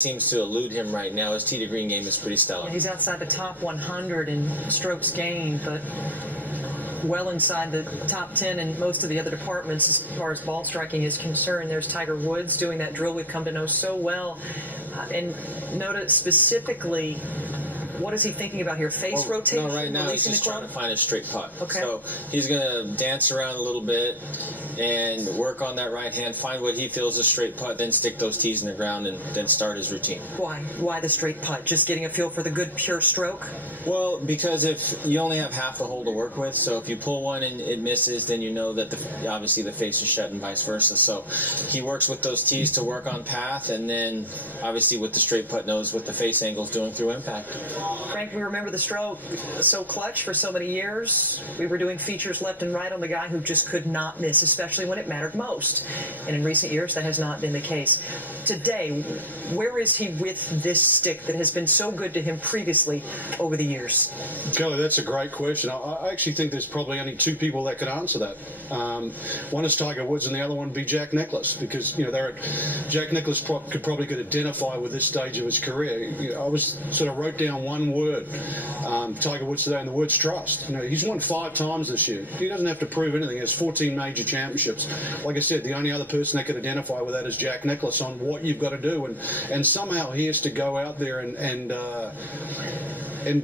seems to elude him right now. His tee to green game is pretty stellar. Yeah, he's outside the top 100 in strokes gained, but well inside the top 10 in most of the other departments as far as ball striking is concerned. There's Tiger Woods doing that drill we've come to know so well. And Notah, specifically, what is he thinking about here? Face rotation? No, right now he's just trying to find a straight putt. Okay. So he's going to dance around a little bit and work on that right hand, find what he feels is a straight putt, then stick those tees in the ground and then start his routine. Why? Why the straight putt? Just getting a feel for the good, pure stroke? Well, because if you only have half the hole to work with, so if you pull one and it misses, then you know that obviously the face is shut and vice versa. So he works with those tees to work on path, and then obviously with the straight putt knows what the face angle is doing through impact. Frank, we remember the stroke so clutch for so many years. We were doing features left and right on the guy who just could not miss, especially when it mattered most. And in recent years, that has not been the case. Today, where is he with this stick that has been so good to him previously over the years? Kelly, that's a great question. I actually think there's probably only two people that could answer that. One is Tiger Woods, and the other one would be Jack Nicklaus, because Jack Nicklaus could probably identify with this stage of his career. I wrote down one word, Tiger Woods today, and the word's trust. He's won 5 times this year. He doesn't have to prove anything. He has 14 major championships. Like I said, the only other person that could identify with that is Jack Nicklaus on what you've got to do, and somehow he has to go out there and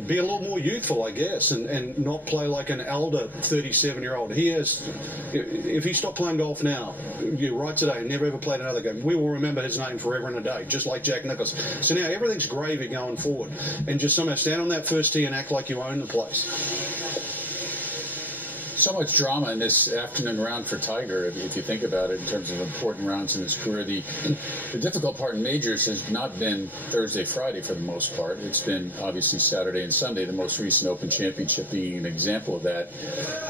be a little more youthful, I guess, and not play like an elder 37-year-old. If he stopped playing golf now, right today, and never ever played another game, we will remember his name forever and a day, just like Jack Nicklaus. So now everything's gravy going forward, and just somehow stand on that first tee and act like you own the place. So much drama in this afternoon round for Tiger, if you think about it, in terms of important rounds in his career. The difficult part in majors has not been Thursday, Friday for the most part. It's been obviously Saturday and Sunday, the most recent Open Championship being an example of that.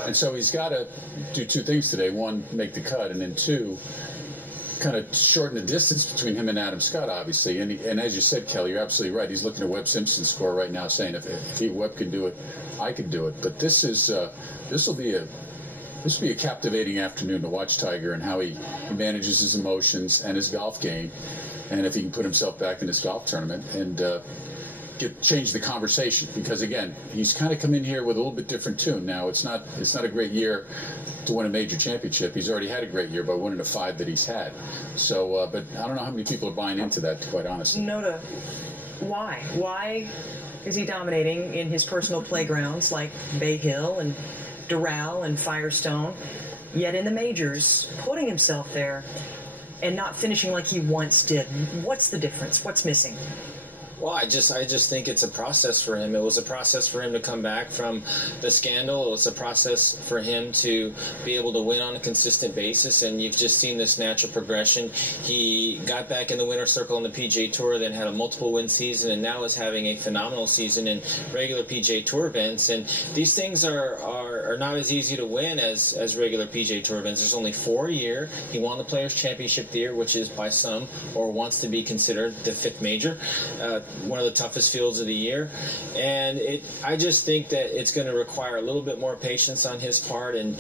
And so he's got to do two things today. One, make the cut, and then two, kind of shorten the distance between him and Adam Scott, obviously. And as you said, Kelly, you're absolutely right. He's looking at Webb Simpson's score right now, saying if Webb can do it, I can do it. But this will be a captivating afternoon to watch Tiger and how he manages his emotions and his golf game, and if he can put himself back in this golf tournament and change the conversation. Because again, he's kind of come in here with a little bit different tune. Now it's not a great year to win a major championship. He's already had a great year by winning the 5 that he's had. So, but I don't know how many people are buying into that, quite honestly. Notah, why? Why is he dominating in his personal playgrounds like Bay Hill and Doral and Firestone, yet in the majors, putting himself there and not finishing like he once did? What's the difference? What's missing? Well, I just think it's a process for him. It was a process for him to come back from the scandal. It was a process for him to be able to win on a consistent basis, and you've just seen this natural progression. He got back in the winner's circle on the PGA Tour, then had a multiple-win season, and now is having a phenomenal season in regular PGA Tour events. And these things are not as easy to win as regular PGA Tour events. There's only 4 a year. He won the Players' Championship the year, which is by some, or wants to be considered, the 5th major. One of the toughest fields of the year, and I just think that it's going to require a little bit more patience on his part, and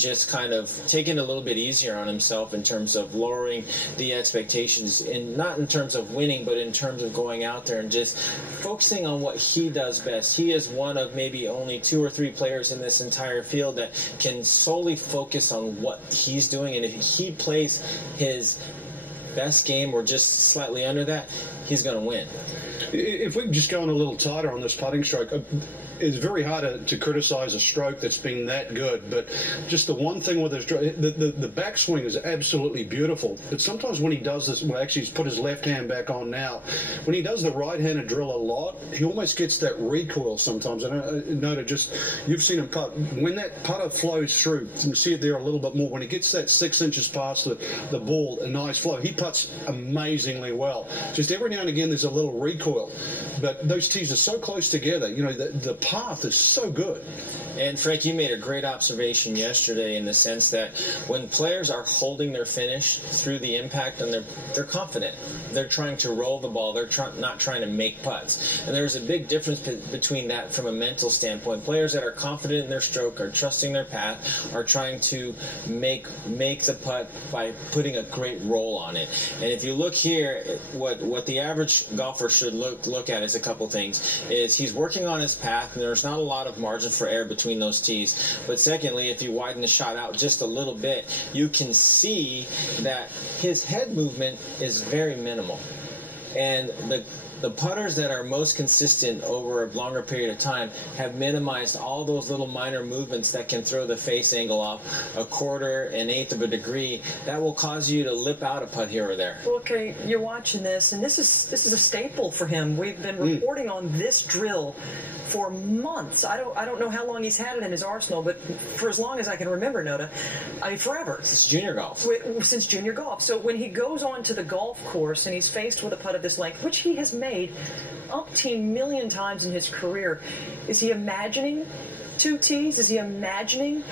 just kind of taking it a little bit easier on himself in terms of lowering the expectations, and not in terms of winning, but in terms of going out there and just focusing on what he does best. He is one of maybe only 2 or 3 players in this entire field that can solely focus on what he's doing, and if he plays his best game or just slightly under that, he's going to win. If we can just go in a little tighter on this putting stroke, it's very hard to criticize a stroke that's been that good, but just the one thing with his the backswing is absolutely beautiful. But sometimes when he does this, well, actually he's put his left hand back on now. When he does the right-handed drill a lot, he almost gets that recoil sometimes. And Notah, you've seen him putt. When that putter flows through, you can see it there a little bit more. When he gets that 6 inches past the ball, a nice flow, he putts amazingly well. Just every now and again there's a little recoil. will. But those tees are so close together. You know, the path is so good. And Frank, you made a great observation yesterday in the sense that when players are holding their finish through the impact, and they're confident, they're trying to roll the ball, they're not trying to make putts. And there's a big difference between that from a mental standpoint. Players that are confident in their stroke, are trusting their path, are trying to make the putt by putting a great roll on it. And if you look here, what the average golfer should look at is a couple things. Is he's working on his path, and there's not a lot of margin for error between those tees. But secondly, if you widen the shot out just a little bit, you can see that his head movement is very minimal. And the putters that are most consistent over a longer period of time have minimized all those little minor movements that can throw the face angle off a quarter, an eighth of a degree. That will cause you to lip out a putt here or there. Okay, you're watching this, and this is a staple for him. We've been reporting on this drill for months. I don't know how long he's had it in his arsenal, but for as long as I can remember, Notah, I mean, forever. Since junior golf. Since junior golf. So when he goes on to the golf course and he's faced with a putt of this length, which he has made umpteen million times in his career, is he imagining two tees? Is he imagining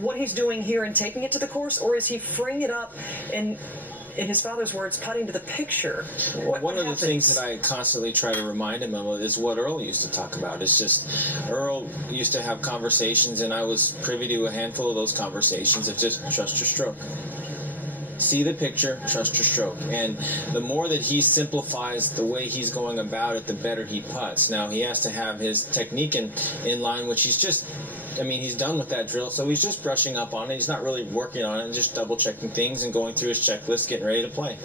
what he's doing here and taking it to the course, or is he freeing it up and, in his father's words, putting to the picture? One of the things that I constantly try to remind him of is what Earl used to talk about. It's just, Earl used to have conversations, and I was privy to a handful of those conversations of just trust your stroke. See the picture, trust your stroke. And the more that he simplifies the way he's going about it, the better he putts. Now, he has to have his technique in line, which he's just, I mean, he's done with that drill, so he's just brushing up on it. He's not really working on it, just double-checking things and going through his checklist, getting ready to play.